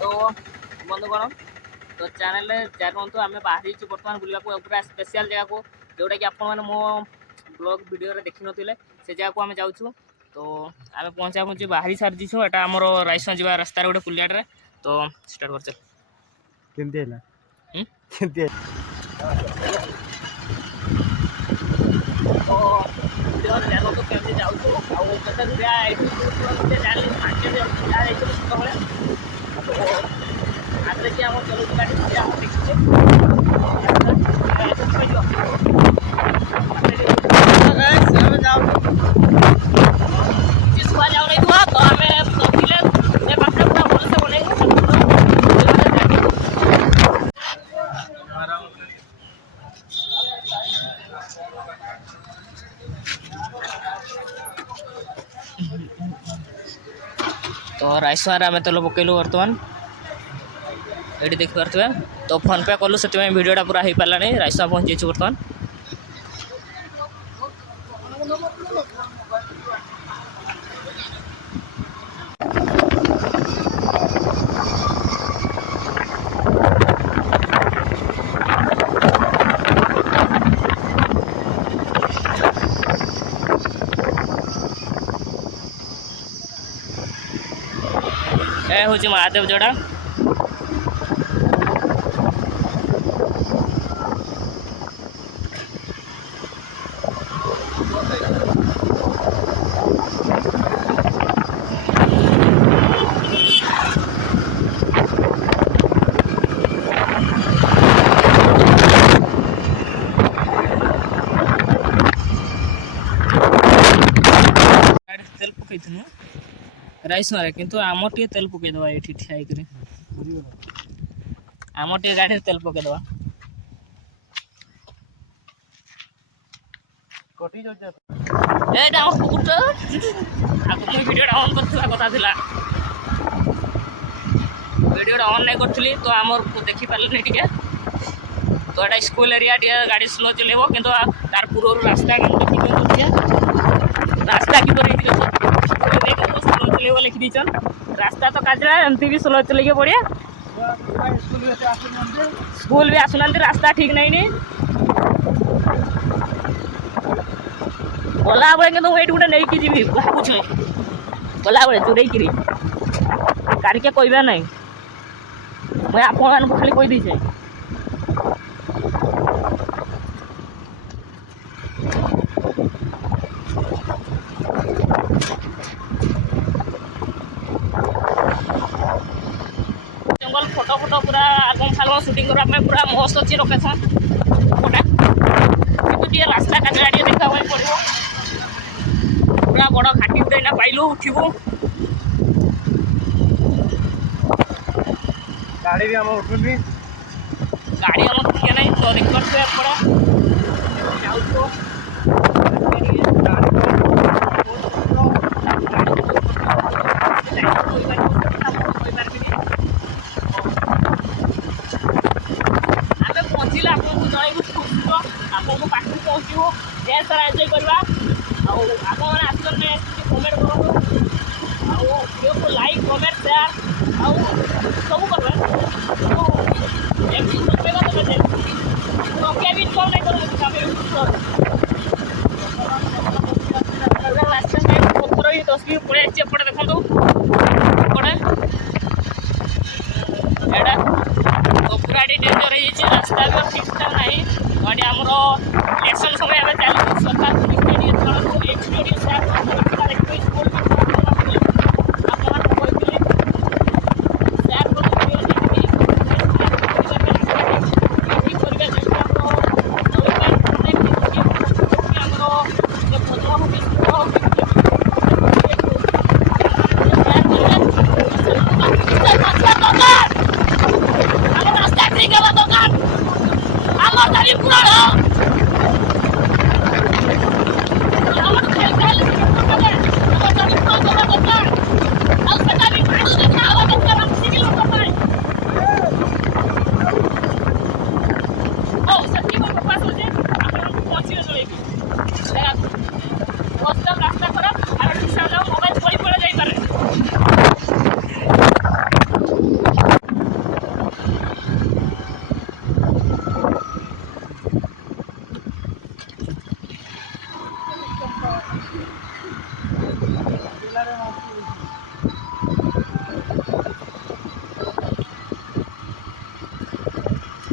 तो बंधुगण तो चैनल जानतु आम बाहरी बर्तमान बुला पूरा स्पेशल जगह को जोटा कि आप मो ब्लॉग वीडियो देखी नथिले से जगह को आम जाऊँ। तो आम पहुँचा पहुँची बाहरी सारी छो एटा आमर रायसन जा रास्तार गोटे पुलियाटे तो स्टार्ट कर केमती जाऊँ आगे कि आम चलो गाड़ी देखिए छुआ जाऊ नहीं हुआ तो आम सोचिले पूरा भलसे बनई तो रायसर आम तेल पकेलु बर्तमान ये देखिपे तो फोन पे कलु से वीडियोटा पूरा हो पारा नहीं रायसा पहुँची बर्तमान ए हूँ महादेव जोड़ा तेल पकई राइस मारे किंतु आम टे तेल पकईदे ये ठिया आम टे गाड़ी तेल पकईदे वीडियोटा ऑन करथिला कथा थिला वीडियोटा ऑन नहीं करथली तो आमर देखि पारले टिके तो एटा स्कूल एरिया टिके गाड़ी स्लो चलेबो किंतु तार पूर्व रास्ता के देखि रास्ता की पर स्लो चलेबो लिखि दिचन रास्ता तो काजरा एमती भी स्लो चलेके बढ़िया स्कूल भी आसुना रास्ता ठीक नहीं नी गला बेले कि ये गोटे नहीं जी भावुँ गला बेले चुरैक गाड़ी के कहबा ना मैं आपण खाली कहीदे जंगल फोटो फोटो पूरा आलबम फालबम शूटिंग करने पूरा मस्त अच्छी लोकेशन कि रास्ता काजरा देखा पड़ो पूरा बड़ घाटी ना पाइलु उठू गाड़ी भी हम उठुनी गाड़ी हम उठे ना तो देखिए पड़ा जाऊ आम पहुँचले आपको जनइबू आपको पाख पहुँचू ढेर सारा एंजय करवा आपने आसने कमेंट करूँ वीडियो को लाइक कमेंट शेयर सब करवा रुपया भी इनकम नहीं करूँ पत्थर भी 10 मिनट पड़े एपटे देखो एपटे एटा तो पूरा डेंजर हो रास्ता भी ठीक ठाक ना गाड़ी आमर इलेक्शन समय चलती सरकार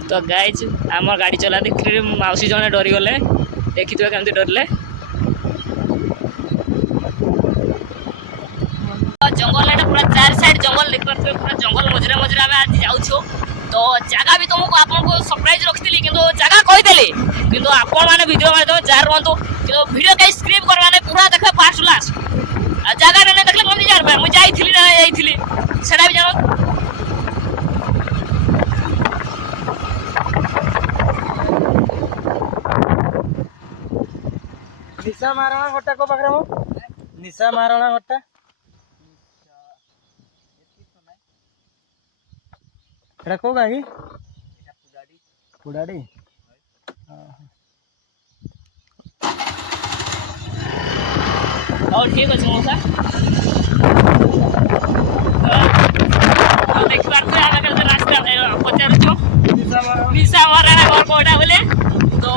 तो गाइज आम गाड़ी चला देखिए मौसी जने डरीगले देखी केमती डरले जंगल एटा पूरा चार साइड जंगल देख पारे पूरा जंगल मझे मझे आम आज जाऊँ तो जगह भी तुमको आपको सरप्राइज रखी कि जगह कहीदेली कि आपण मैंने भिडियो माध्यम जार रुहतु कि भिडियो कहीं स्क्रिप्ट करवाने पूरा देखे फास्ट लास्ट जगह नहीं देखले कमी जान पाए मुझे जाइली सेटा भी जान निशा महाराणा घट्टा को पाखरे मो निशा महाराणा घट्टा एटा को गाई पुडाडी और ठीक अच्छे मौसा देखी पारे आम रास्ता पचार निशा महाराणा घर कौटा बोले तो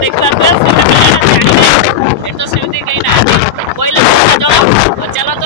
देखी पारे तो सेमती कहीं ना कहले चलो तो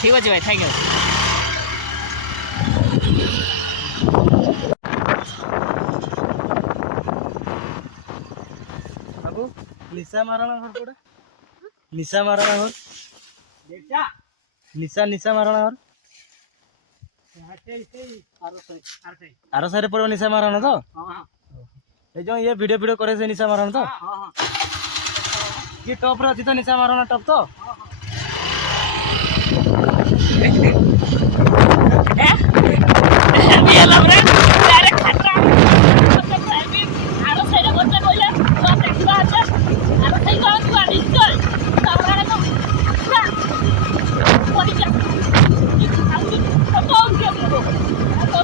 ठीक अच्छे भाई थैंक यू बाबू निशा महाराणा घर कोड़ा निशा महाराणा घर निशा महाराणा घर आरो सारे पड़ो निशा महाराणा तो ये जो ये वीडियो करे से निशा महाराणा तो ये टॉप रे तो निशा महाराणा टॉप तो ये लग रहा है डायरेक्ट खतरा मतलब भी आरो साइड गोटे कहले तो देखबा আছে आरो साइड गांव तू आनी चल सावराने तो पूरा पड़ी जा ये आउट तो कौन के बोलो तो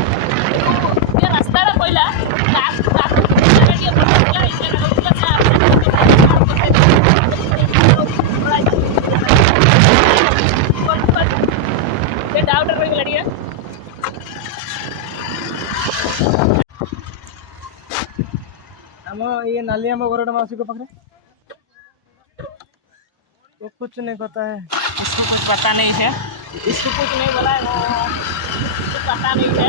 ये रास्ता रा पहिला ये नाली आम घर मौसी को पाखे तो कुछ नहीं पता है इसको कुछ पता नहीं है इसको कुछ नहीं बोला है इसको पता नहीं है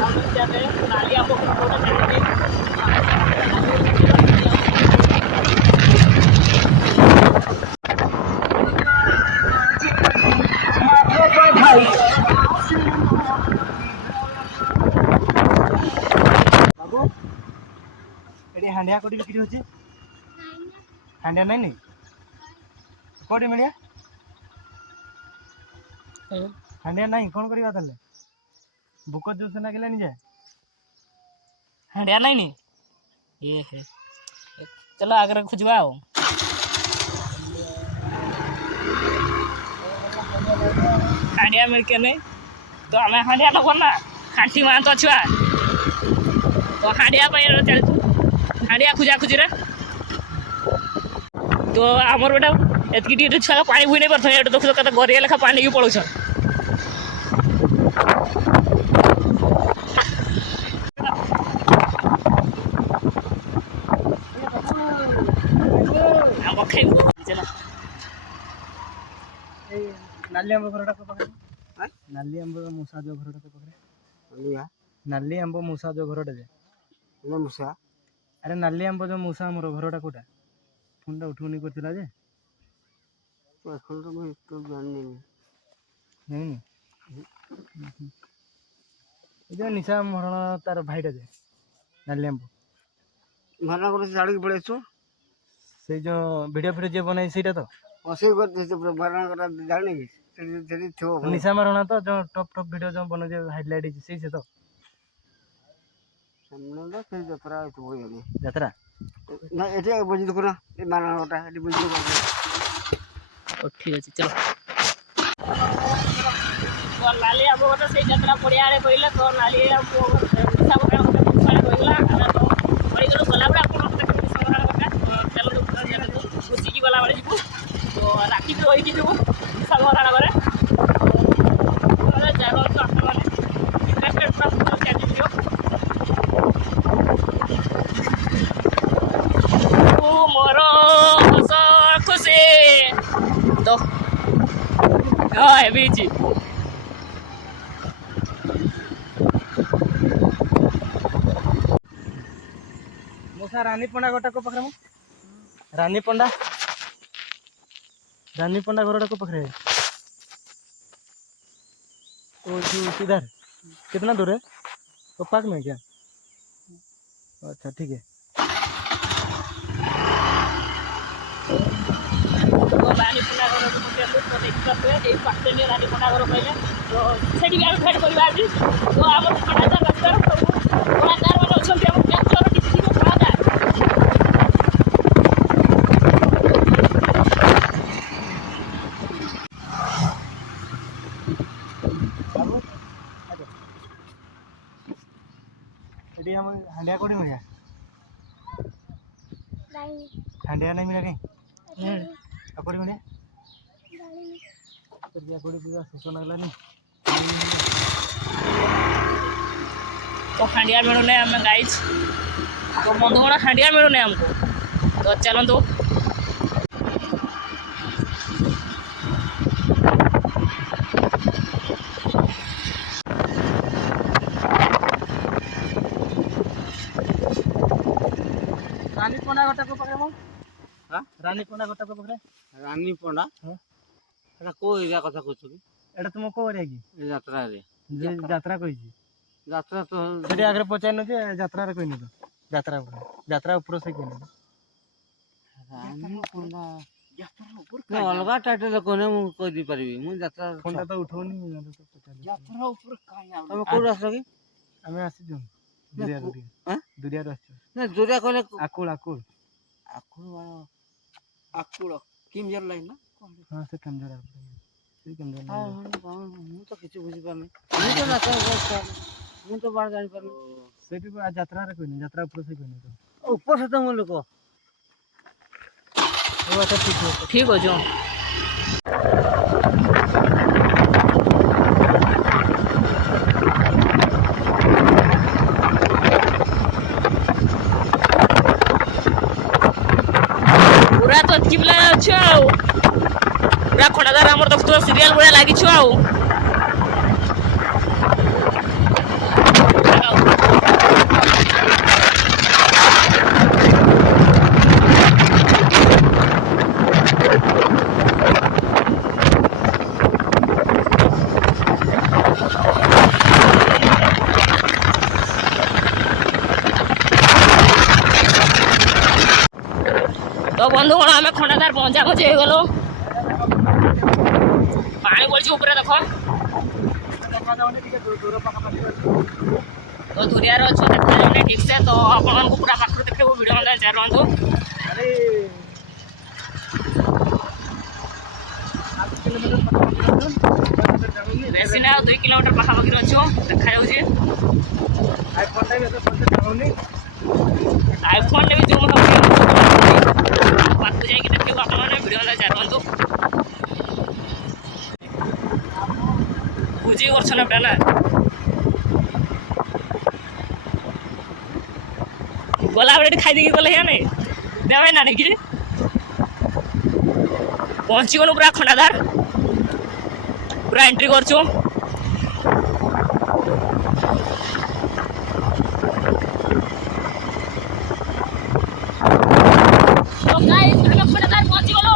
हम लोग जाते हैं नाली आपको फोटो बाबू एडी हांडिया कोडी बिक्री होचे हांडिया नहीं नहीं कोडी मिलिया हांडिया नहीं कौन करिवा तले बुको जोस ना गेले नहीं जाए हंडिया नहीं नी ये है चलो आगे खुजवा आओ हांडिया मिल के नहीं तो हमें हांडिया लगो ना खांटी मान तो छुआ तो हांडिया पे चल तू हांडिया खुजा खुजी रे तो आमर बेटा एतकी टी छुआ पानी बुई नहीं परथो एटा देखो कत गरिया लेखा पानी की पळुछ हम खाइबो चला ए नाली आंब घरटा को पाखे हां नाली आंब मूसा जो घरटा को पाखे नालिया नाली आंब मूसा जो घरटा जे ना मूसा अरे नाली आंब जो मूसा हमर घरटा कोटा फोनटा उठुनी करथिला जे तो এখন তো মই তো জানি नहीं ये निशा मरण तार भाईटा जे नाली आंब मरना को झाड़ी के पड़े छु से जो वीडियो जे बनाई सेटा तो असे कर मरना को जाने की निशा मरण तो जो टॉप वीडियो जो बने जे हाइलाइट से तो ଯାତ୍ରା ନା ଏଠି ବୁଝି ଦେଖୁନ ଏ ମାନଟା ଏଠି ବୁଝି ଦେଖୁନ। ଓ ଠିକ୍ ଅଛି ଚଲ। ତ ନାଲି ଆମ୍ବ ଗୋଟେ ସେଇ ଯାତ୍ରା ପଡ଼ିଆ ଆଡ଼େ କହିଲେ ତ ନାଲି ଆମ୍ବ ହିସାବରେ ଗୋଟେ ପୁଷ୍ପାଳେ ରହିଗଲା ଆମେ ତ ପଡ଼ିଗଲୁ ଗଲାବେଳେ ଆପଣ ମତେ କେମିତି ସଂଗ୍ରହ ଚାଲନ୍ତୁ ବୁଝିକି ଗଲାବେଳେ ଯିବୁ ତ ରାତିକି ରହିକି ଯିବୁ ସଂଗ୍ରହାଳୟରେ ଜାଣନ୍ତୁ ଆପଣମାନେ ଇଣ୍ଟରେଷ୍ଟେଡ୍ ପୁରା ଚାଲିଯିବ। ମୋର ହସ ଖୁସି ତ ହଁ ହେବି ହେଇଛି। ମଉସା ରାନୀ ପଣ୍ଡା ଗୋଟାକ ପାଖରେ ମୁଁ ରାନୀ ପଣ୍ଡା घरटा को पकड़े तो किधर कितना दूर है तो पास में क्या अच्छा ठीक है। तो रानीपंडा घर को पकेलु तो देखिए ये पाटे में रानीपंडा घर कहले तो सेठी भी भेट करबा आज तो हमर पढ़ाता रास्ता सब कलाकार माने अछन हम कैप्चर किछि को कलाकार एटी हम हंडिया कोडी मिलिया नहीं हंडिया नहीं मिला कहीं कोडी मिलिया तो दिया कोडी पूरा सुसन लागलानी तो हंडिया मिलू नहीं हमें गाइज तो बंधुगण हंडिया मिलू नहीं हमको तो चलतु रानीपंडा घटा को पकड़े मो हां रानीपंडा घटा को पकड़े रानीपंडा हां एटा को एरिया कथा कहछु की एटा तुम को एरिया की यात्रा रे यात्रा कहिछि यात्रा तो सेठी आगरे पचाइ न जे यात्रा रे कहिन तो यात्रा ऊपर से कहिन रानीपंडा यात्रा ऊपर ना अलगा टाइटल कोने मु कह दी परबी मु यात्रा फोनटा तो उठौनी यात्रा ऊपर काई आ हम को रास्ता की हमें आसी जम दुरिया हां दुरिया रास्ता ना दुरिया कोने आकुल आकुल आकुल वाला आकुल किमजर लाइन ना हां से कमजोर से कमजोर हां मु तो किछ बुझी पानी मु तो नाता मु तो बार जानि पानी सेठी आज यात्रा रे कहिन यात्रा ऊपर से कहिन तो ऊपर से तो मु लोग ओ अच्छा ठीक हो जो पूरा तो चिपला अच्छे आउ पूरा खड़ादार आमर देखुव सीरियल भाया लगी आउ तो बंधुगण आम खंडादार पहुंचा पहुंची हो गलो पानी बोलছি ऊपर देख तो दुरिया अच्छे देखा जाने ठीक से तो आपको पूरा पाखर देखो वीडियो में जा रहा बेसी ना 2 किलोमीटर पाखापाखि अच्छे देखा जाऊे आईफोन भी जूम पाखु जाकि देखो आप वीडियो में जा रहा बुझी कर ना गला बेटे खाई देकी गले नहीं देवे ना कि पहुँची गलु पूरा खंडादार पूरा एंट्री करछु तो गाइस हम खंडादार पहुँची गलो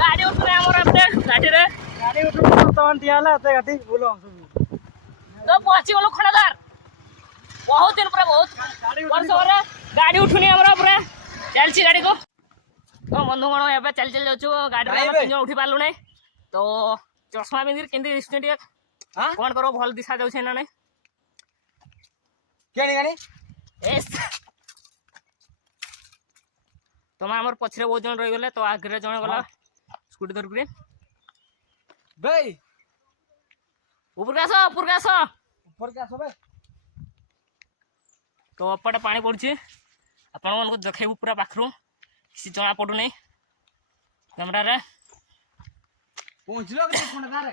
गाड़ी उठले हमर अपने गाड़ी रे गाड़ी उठो तवन टियाला ते गाड़ी बोलो तो पहुँची गलो खंडादार बहुत दिन पूरा बहुत वर्ष पर गाड़ी उठुनी हमरा पूरा चलची गाड़ी को तो बंधुगण एबे चल चल जाउछु गाड़ी रे तीन जन उठी पालु नै तो चश्मा बिंदीर केंदी दिसने कौन करो भल दिशा जाउछे ना नै केणी गाणी एस तुम आमर पछरे बहुत जन रही गले तो आगे जने गला स्कूटी धर के बे ऊपर का आस ऊपर के आसो बे तो अपटे पानी पड़ुछि आपण मन को देखेबु पूरा पाखरु किसी जना पडु नै कैमरा रे पहुंचलो के फोन दारे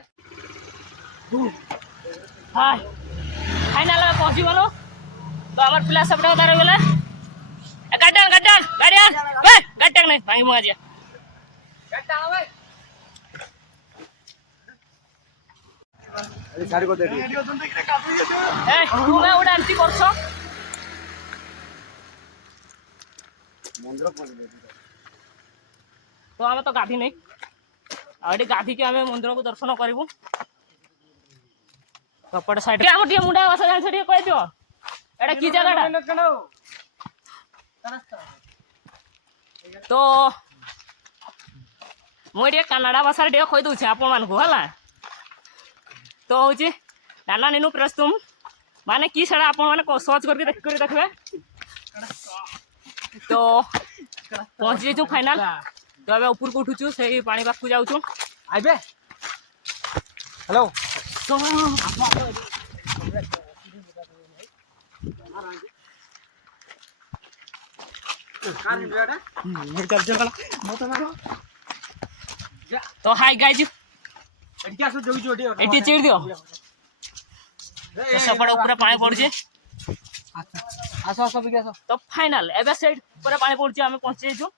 हाय फाइनल में पहुंची गलो तो हमर पिला सब उतार गेले गाडन गाड़िया बे गाडन नहीं भाई मुआ जा गट्टा बे अरे सारी को दे दी वीडियो सुन के काफी ए तू मैं उड़ा आंटी करछो मंदिर पहुंच गए तो आमे तो गाधी नहीं आडी गाधी के आमे मंदिर को दर्शन करिवु कपड़ साइड के हम मुंडा वासा जान छडी कहि दियो एटा की जगहटा तो मुझे कन्नड़ा भाषा टे कही दूसरे आपण मान को हला तो हूँ नाना नीनू प्रस्तुम माने कि सारा आपण माने सर्च करके देखबे तो पहुंच जाइछु फाइनल तो अब ऊपर को उठुछु से पानी पास को जाउछु आइबे हेलो तो तो हाय गाइस एटी चेड़ दियो तो सपड़ ऊपर पानी पड़छे आसो आसो बिके आसो तो फाइनल एबे साइड ऊपर पानी पड़छे हमें पहुंच जाइछु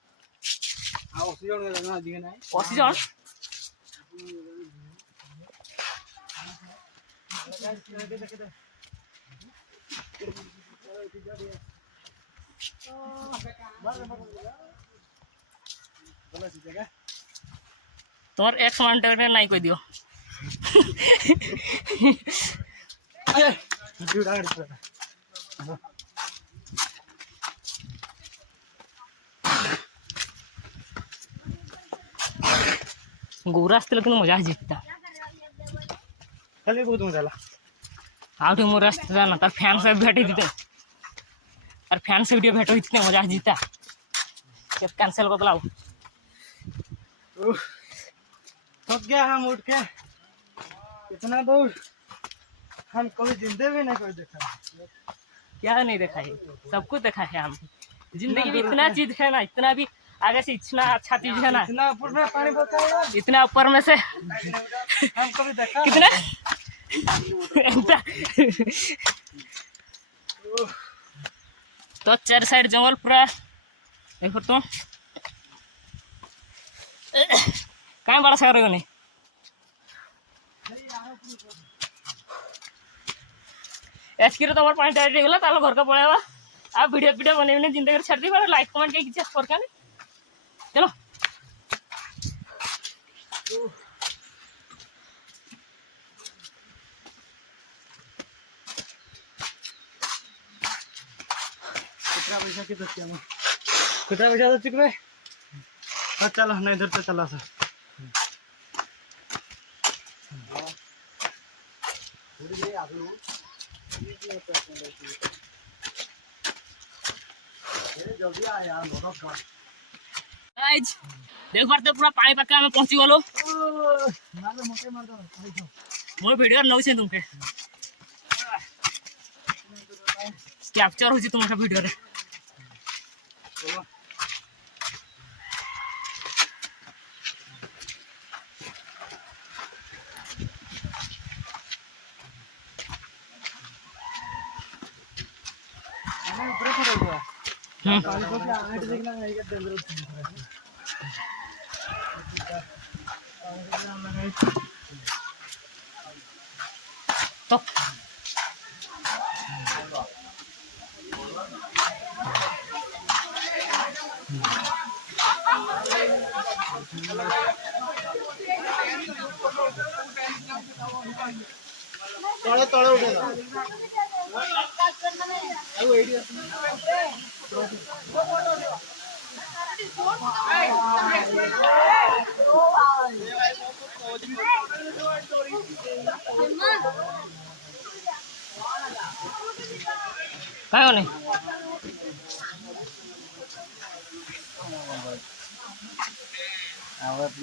आ ऑक्सीजन ना दिखे ना ऑक्सीजन তোমার एक्स माउंटेन नहीं कोई दियो गोरा असते लेकिन मजा जीतता चल बहुत मजा आला आउट मोर रास्ता ना तार फैन से भेट दीते और फैन से वीडियो भेट इतने मजा जीता जब कैंसिल कर दलाओ थक गया हम उठ के इतना दूर हम कभी जिंदगी भी नहीं कोई देखा क्या नहीं देखा है सब कुछ देखा है हम जिंदगी में इतना चीज है ना इतना भी आगे से इतना अच्छा चीज है ना इतना ऊपर में पानी बहता है इतना ऊपर में से हम कभी देखा कितना तो चार साइड जंगल पूरा देखो तो कहीं बड़ा शहर नहीं एचकी तो पानी डायरेक्ट गला तालो घर का पड़ेगा आप वीडियो बने जिंदगी छाड़ दी लाइक कमेंट के किसी कर चलो कितना पैसा की दस्ती हम कितना पैसा दे चुके हाँ चलो नहीं इधर से चला सर जल्दी आ यार देख पारते पूरा पानी पक्का में पहुंची गलो मार दो मोर वीडियो नौ से तुमके कैप्चर हो तुम्हारा वीडियो रे तो तले तले उठेगा କାଇଁ ଗଲେ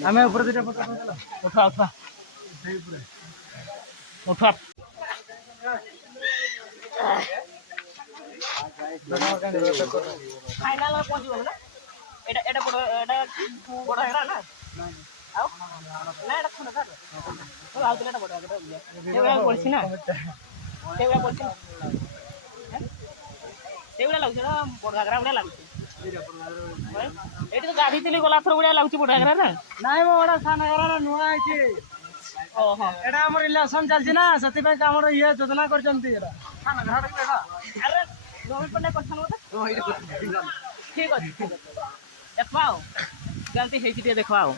ଆମେ ଉପରେ ଦିଟା ଫଟୋ ଉଠେଇଦେଲା। ଉଠା ଉଠା ଉଠା ଫାଇନାଲ ପହଞ୍ଚିବ ବୋଲେ ଏଟା ଏଟା ବଡ଼ ହେରା ନା ଆଉ ନା ଏଟା ଛୋଟ ସାର୍ ଆଉ ଏଟା ବଡ଼ ହେରା ସେଇଭଳିଆ ପଡ଼ିଛି ନା ସେଇଭଳିଆ ପଡ଼ିଛି ସେଇଭଳିଆ ଲାଗୁଛି ନା ବଡ଼ ଘାଗରା ଭଳିଆ ଲାଗୁଛି ଏଇଠି ତ ଗାଧୋଇଥିଲି ଗଲାଥର ଭଳିଆ ଲାଗୁଛି ବଡ଼ ଘାଗରା ନା ନାଇଁ ମୋ ଏଟା ସାନ ଘାଗରା ନୂଆ ହେଇଛି। ଓହୋ ଏଟା ଆମର ଇଲେକ୍ସନ ଚାଲିଛି ନା ସେଥିପାଇଁ ଆମର ଇଏ ଯୋଜନା କରିଛନ୍ତି ଏଟା ସାନ ଘାଗରା ଆରେ ନବୀନ ପଟ୍ଟନାୟକ କରିଥାନ ବୋଧେ ଠିକ୍ ଅଛି ଦେଖବା ଆଉ କେମିତି ହେଇଛି ଟିକେ ଦେଖବା ଆଉ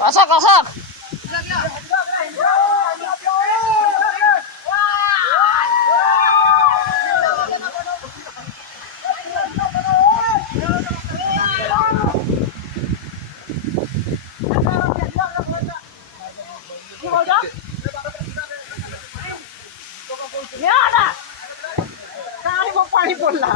কসক কসক ପାଣି ପଡିଲା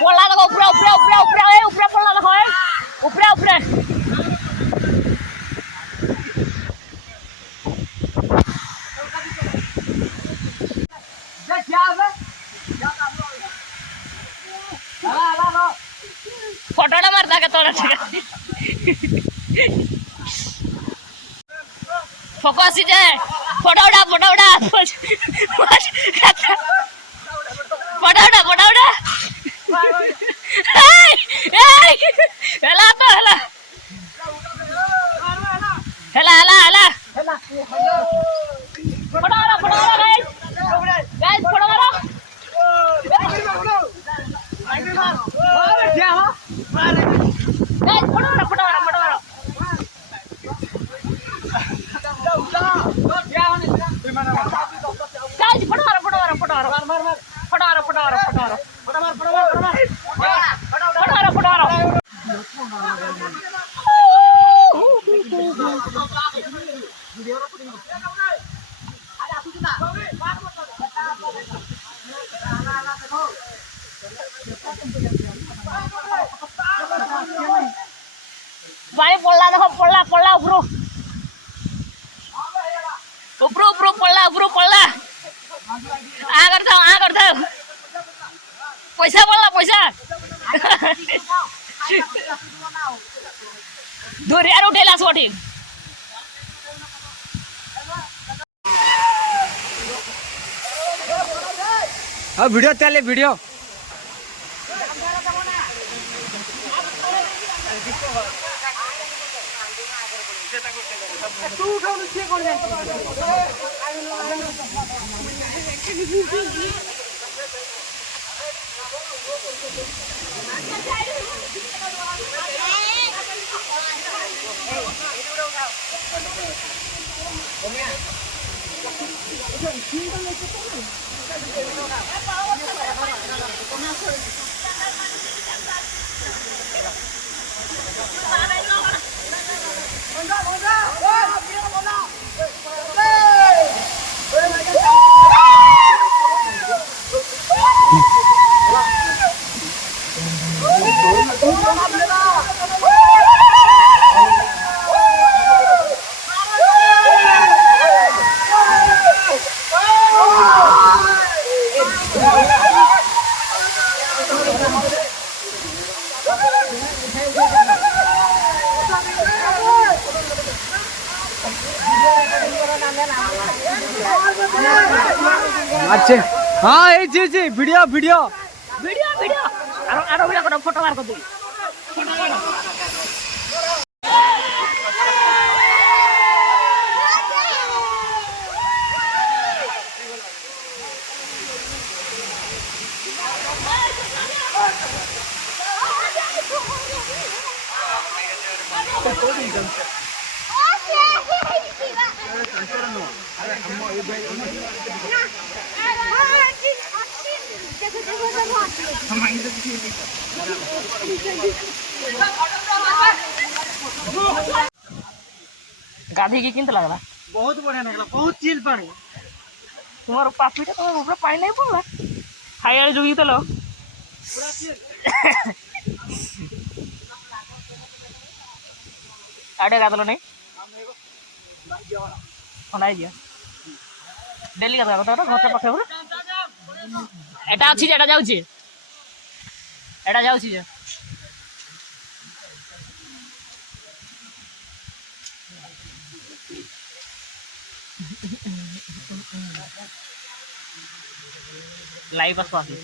পড়লা দেখো উপরে উপরে উপরে উপরে এই উপরে পড়লা দেখো এই উপরে উপরে ফটোটা মার থাকে তোরা ঠিক আছে ফোকাস যে ফটোটা ফটোটা ফটোটা ফটোটা হেলা তো হেলা হেলা হেলা হেলা ফটো মারো গাইস গাইস ফটো মারো গাইস ফটো মারো ফটো মারো ফটো মারো गाइस फोटो मारो फोटो मारो फोटो मारो मार मार मार फोटो मारो फोटो मारो फोटो मारो फोटो मार फोटो मार फोटो मार फोटो मारो भाई पड़ला देखो पड़ला पड़ला ऊपर ऊपर ऊपर पड़ला आ कर था पैसा पड़ला पैसा दूर यार उठेला सोटी हाँ वीडियो चले वीडियो तू उठाओ नीचे कौन जाए अच्छे हाँ ये जी वीडियो वीडियो वीडियो वीडियो आरो वीडियो करो फोटो मार कर दे फोटो मारो गाधी की किंत लगला बहुत बढ़िया निकला, बहुत चिल पानी। तुम्हारा पापीटा तुम्हारे ऊपर पानी नहीं पड़ला हाई वाले जोगी तो लो पूरा चिल। आड़े गादलो नहीं নাই দিয়া ডেলি কথা কথা ঘরটা পাখে বলে এটা আছে যে এটা যাଉଛି এটা যাଉଛି যে লাইভ আসো আসি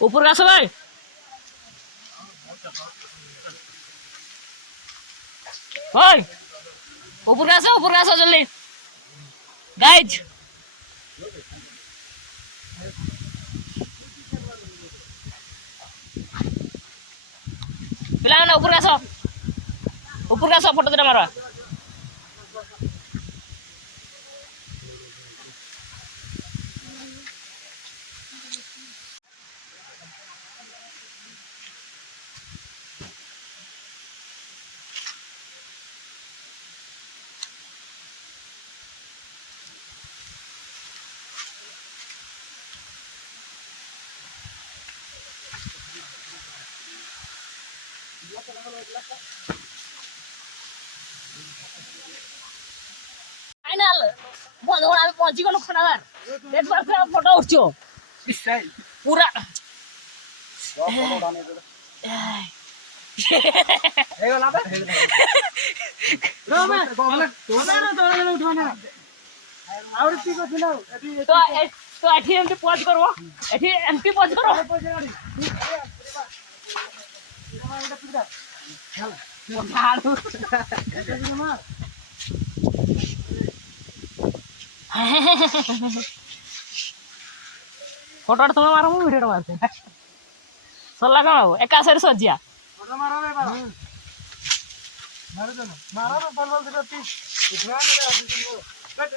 ऊपर का सबाई ओए ऊपर का जल्दी गाइज पिला ना ऊपर का फोटो दे मारो फाइनल বন্ধুগণ আমি পৌঁছি গেল খানাদার একবার ফটো উঠছো পুরা তো এটি এমপি পজ করবো এটি এমপি পজ করো फोटो तुम्हें मारो मैं वीडियो मारते सोला का एका साइड सजिया फोटो मारो बे मारो मारो तो बल बल दिखती इतना मेरे ऑफिस में कट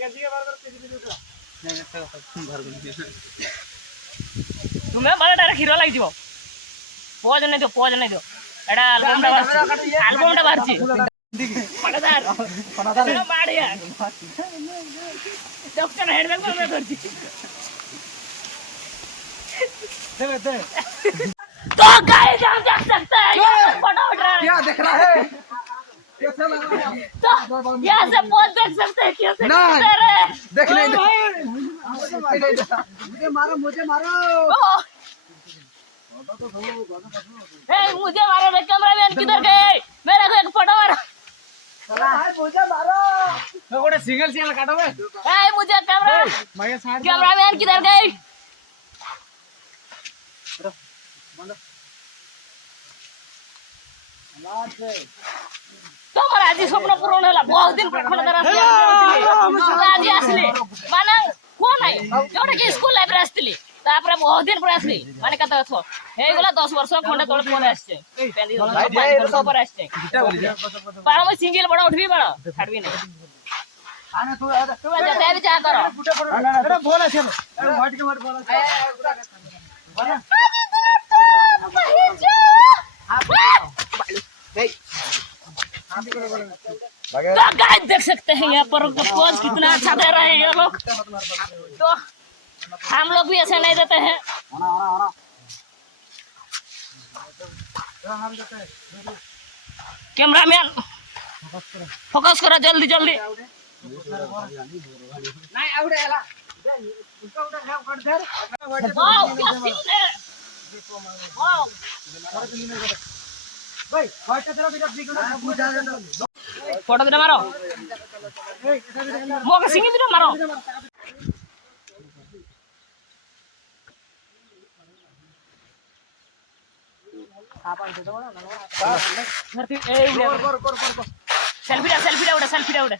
गंजी के बार बार तेजी तेजी उठा नहीं भर गई तुम्हें मारे डायरेक्ट हीरो लग जीवो पोज नहीं दो एडा एल्बम डा बारची पटादार मारिया डॉक्टर हेडबैग में मैं करती दे तो गाइस हम देख सकते हैं ये फोटो उठ रहा है क्या दिख रहा है कैसा लग रहा है तो यहाँ से पोज देख सकते हैं कैसे दिख रहे हैं देख नहीं मुझे मारो मुझे मारो कैमरामैन किधर गए मेरे को एक फोटो मारो मुझे मारो तो कोड़े सिंगल सिंगल काटो बे मुझे कैमरामैन किधर गए তোমার আজি স্বপ্ন পূরণ হলা বহুত দিন পর খনদার আসলে আজি আসলে মানে কোন নাই जोटा कि स्कूल लाइफ रे আসলি তারপরে বহুত দিন পরে আসলি মানে কত আছো এইগুলা 10 বছর খন্ডে তোর পরে আসছে পেন্দি 5 বছর পরে আসছে পার মই সিঙ্গেল বড় উঠবি বড় ছাড়বি না आने तू তুমি যা দেবি যা করো अरे बोल আছে अरे व्हाइट के व्हाइट बोल আছে तो गाइस देख सकते हैं यहाँ पर पोज कितना अच्छा दे रहे हैं ये लोग तो हम लोग भी ऐसे नहीं देते हैं कैमरामैन फोकस करो जल्दी जल्दी नहीं आवड़े एला उसका उठा खाओ कर दे वाओ क्या सीन है वाओ भाई व्हाइट का तेरा बेटा दिखो ना सब जा दे फोटो दे मारो मोके सिंगी दे मारो सेल्फी उड़े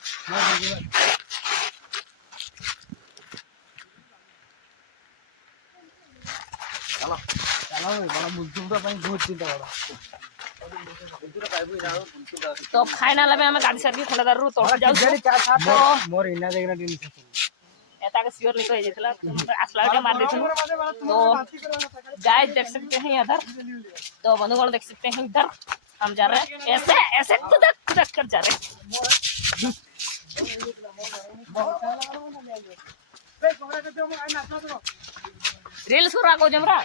तो फाइनल में गाड़ी सारी खंडादार रू तोड़ जाऊ मोर इना देखना दिन एता के सियोर नहीं तो ये थला आसला के मार देथु तो गाइस देख सकते हैं इधर तो बंधुगण देख सकते हैं इधर हम जा रहे हैं ऐसे ऐसे कुदक कर जा रहे हैं रील्स करा को जमरा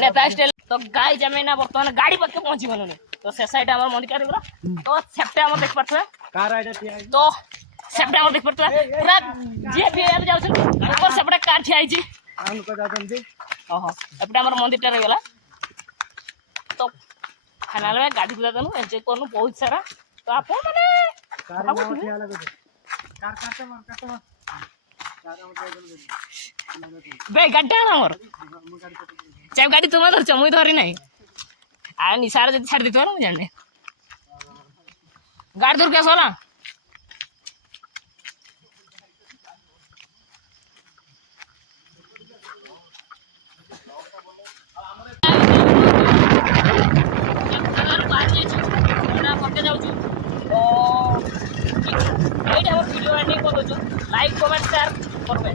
नेता स्टाइल तो गाइस जमेना वर्तमान गाड़ी पक्के पहुंची बनने तो से साइड हमर मंदिर का तो सेप्टेम्बर देख पड़ते कार आइडा तो सेप्टेम्बर देख पड़ते पूरा जे भी याद जाउ ऊपर सेपटे कार ठियाई छी आन को जातन दी ओहो एपटे हमर मंदिर टा रह गेला तो फाइनल में गाड़ी बुला दनु एंजॉय करनु बहुत सारा तो आप माने कार में ठिया लगे कार काटे मार बे गड्ढा हमर चाहे गाड़ी तुम धर चमुई धरी नहीं आ निसार जब छाड़ देतो ना जाने गाड़ी दूर कैसे होला लाइक कमेंट शेयर करबे